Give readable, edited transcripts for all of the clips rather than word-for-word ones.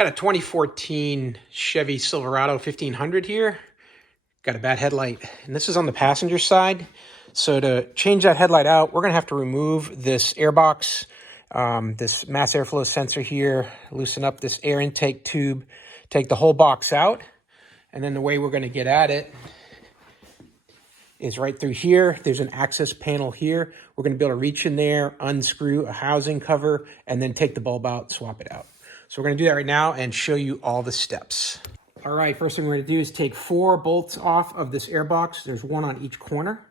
Got a 2014 Chevy Silverado 1500 here. Got a bad headlight, and this is on the passenger side. So to change that headlight out, we're gonna have to remove this airbox, this mass airflow sensor here, loosen up this air intake tube, take the whole box out. And then the way we're gonna get at it is right through here. There's an access panel here. We're gonna be able to reach in there, unscrew a housing cover, and then take the bulb out, swap it out. So we're gonna do that right now and show you all the steps. All right, first thing we're gonna do is take 4 bolts off of this airbox. There's 1 on each corner.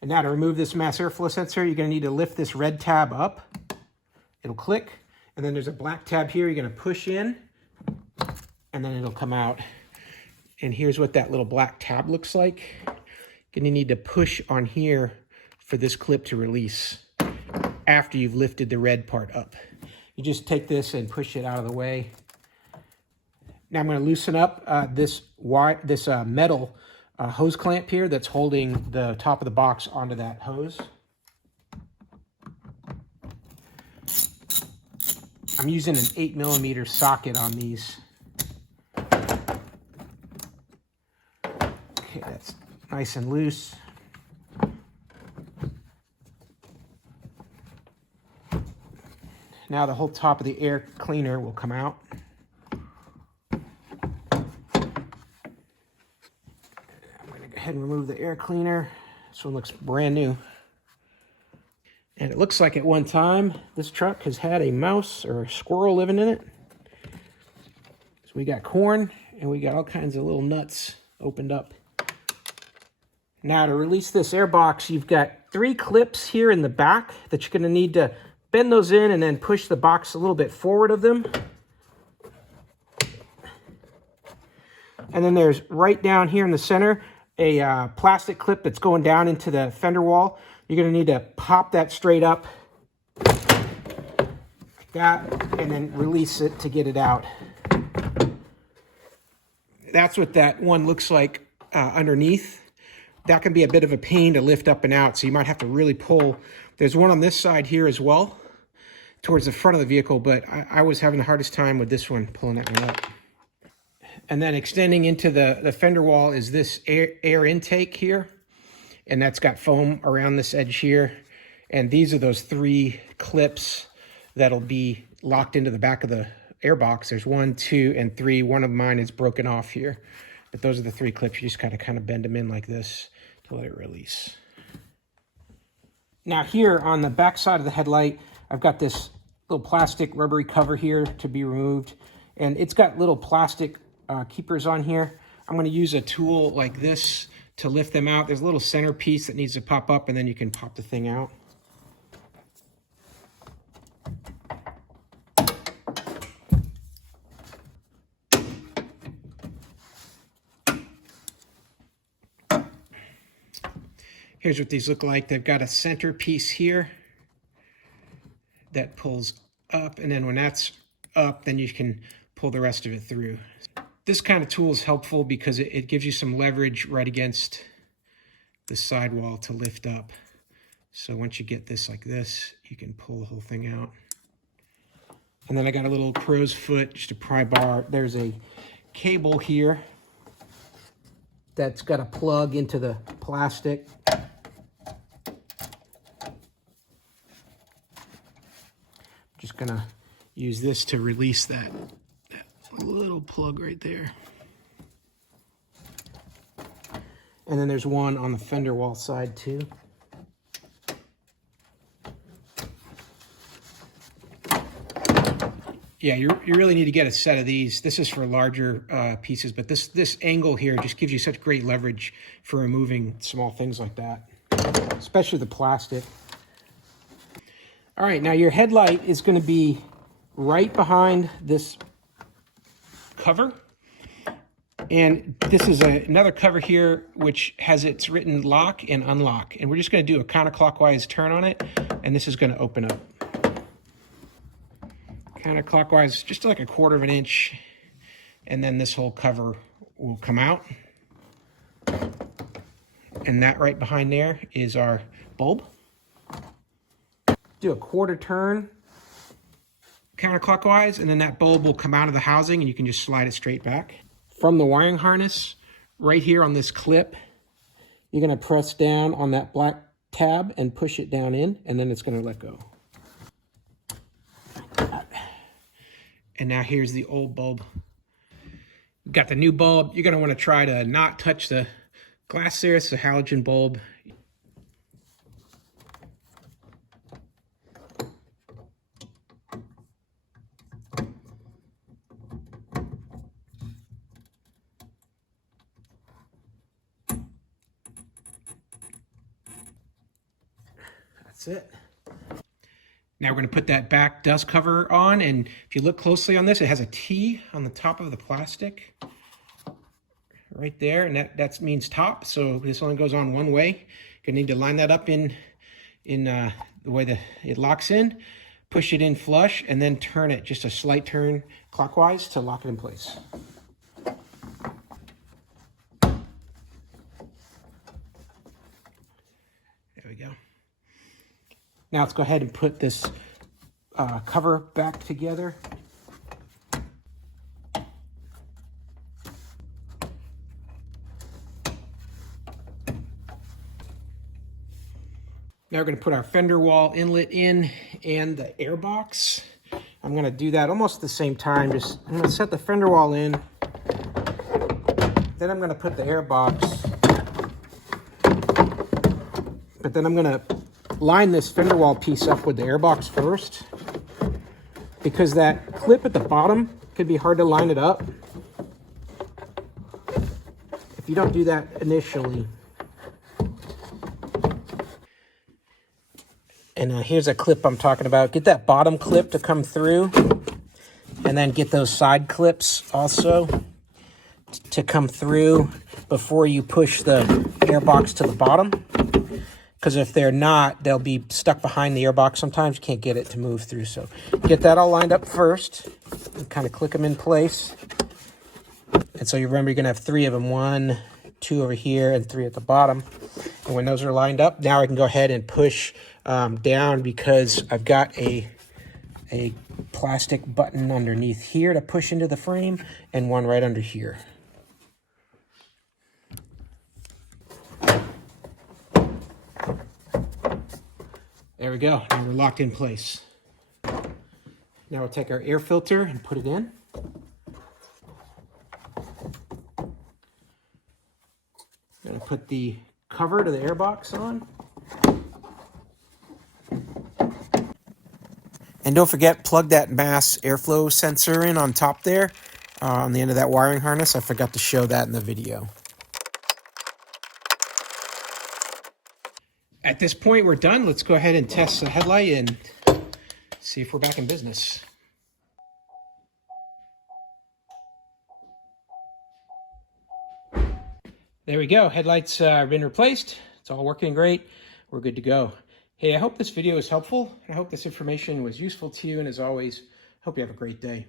And now to remove this mass airflow sensor, you're gonna need to lift this red tab up. It'll click, and then there's a black tab here. You're gonna push in, and then it'll come out. And here's what that little black tab looks like. You're gonna need to push on here for this clip to release after you've lifted the red part up. You just take this and push it out of the way. Now I'm gonna loosen up this metal hose clamp here that's holding the top of the box onto that hose. I'm using an 8mm socket on these. Okay, that's nice and loose. Now the whole top of the air cleaner will come out. And remove the air cleaner. This one looks brand new. And it looks like at one time this truck has had a mouse or a squirrel living in it. So we got corn and we got all kinds of little nuts opened up. Now to release this airbox, you've got 3 clips here in the back that you're going to need to bend those in and then push the box a little bit forward of them. And then there's right down here in the center a plastic clip that's going down into the fender wall. You're going to need to pop that straight up like that and then release it to get it out. That's what that one looks like underneath. That can be a bit of a pain to lift up and out, so you might have to really pull. There's one on this side here as well towards the front of the vehicle, but I was having the hardest time with this one, pulling that one up. And then extending into the fender wall is this air intake here. And that's got foam around this edge here. And these are those 3 clips that'll be locked into the back of the airbox. There's 1, 2, and 3. One of mine is broken off here. But those are the 3 clips. You just kind of bend them in like this to let it release. Now here on the back side of the headlight, I've got this little plastic rubbery cover here to be removed. And it's got little plastic keepers on here. I'm going to use a tool like this to lift them out. There's a little center piece that needs to pop up, and then you can pop the thing out. Here's what these look like. They've got a center piece here that pulls up, and then when that's up, then you can pull the rest of it through. This kind of tool is helpful because it gives you some leverage right against the sidewall to lift up. So once you get this like this, you can pull the whole thing out. And then I got a little crow's foot, just a pry bar. There's a cable here that's got a plug into the plastic. Just gonna use this to release that little plug right there. And then there's one on the fender wall side too. Yeah, you really need to get a set of these. This is for larger pieces, but this angle here just gives you such great leverage for removing small things like that, especially the plastic. All right, now your headlight is going to be right behind this cover. And this is another cover here which has its written lock and unlock. And we're just going to do a counterclockwise turn on it, and this is going to open up. Counterclockwise, just like a 1/4 of an inch, and then this whole cover will come out. And that right behind there is our bulb. Do a 1/4 turn counterclockwise, and then that bulb will come out of the housing and you can just slide it straight back. From the wiring harness, right here on this clip, you're going to press down on that black tab and push it down in, and then it's going to let go. And now here's the old bulb. You've got the new bulb. You're going to want to try to not touch the glass there. It's a halogen bulb. That's it. Now we're going to put that back dust cover on, and if you look closely on this, it has a T on the top of the plastic right there, and that means top, so this only goes on one way. You're going to need to line that up in the way that it locks in, push it in flush, and then turn it just a slight turn clockwise to lock it in place. There we go. Now let's go ahead and put this cover back together. Now we're going to put our fender wall inlet in and the airbox. I'm going to do that almost at the same time. I'm going to set the fender wall in. Then I'm going to put the airbox. But then I'm going to line this fender wall piece up with the airbox first, because that clip at the bottom could be hard to line it up if you don't do that initially. And here's a clip I'm talking about. Get that bottom clip to come through, and then get those side clips also to come through before you push the airbox to the bottom. Because if they're not, they'll be stuck behind the airbox. Sometimes you can't get it to move through. So get that all lined up first and kind of click them in place. And so you remember you're going to have 3 of them, 1, 2 over here, and 3 at the bottom. And when those are lined up, now I can go ahead and push down, because I've got a plastic button underneath here to push into the frame, and one right under here. There we go. Now we're locked in place. Now we'll take our air filter and put it in. I'm going to put the cover to the airbox on. And don't forget, plug that mass airflow sensor in on top there, on the end of that wiring harness. I forgot to show that in the video. At this point, we're done. Let's go ahead and test the headlight and see if we're back in business. There we go. Headlights been replaced. It's all working great. We're good to go. Hey, I hope this video was helpful. I hope this information was useful to you. And as always, hope you have a great day.